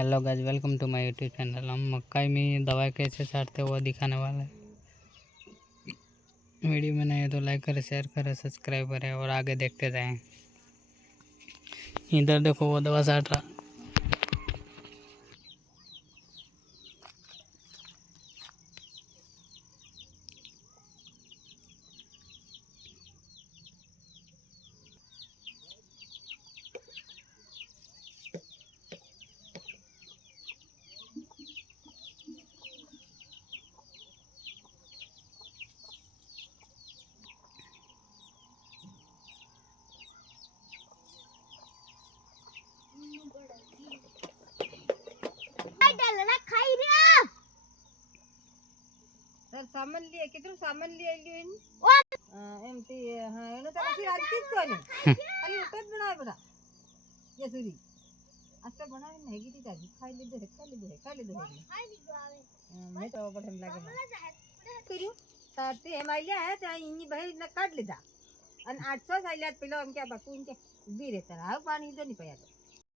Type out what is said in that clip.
Hello guys, welcome to my YouTube channel. हम Mecca में दवाई कैसे छाटते वो दिखाने वाले हैं। वीडियो में नए तो लाइक करें, शेयर करें, सब्सक्राइब करें और आगे देखते जाएं। इधर देखो वो दवा छाट रहा। सामान लिए कितने सामान लिए लियो एमती हां एनो तो फिर आंतीच कोनी खाली उठत बना बड़ा ये सुरी आस्ते बनावे नहीं गिटी जागी खाई ले दे खाई ले मैं तो बटन लागे करियो तारते हम आइले है त इनी भाई न काट लेदा अन 800 आइले पेलो हम क्या बाकू इनके उभी रहता है पानी तो नहीं पाया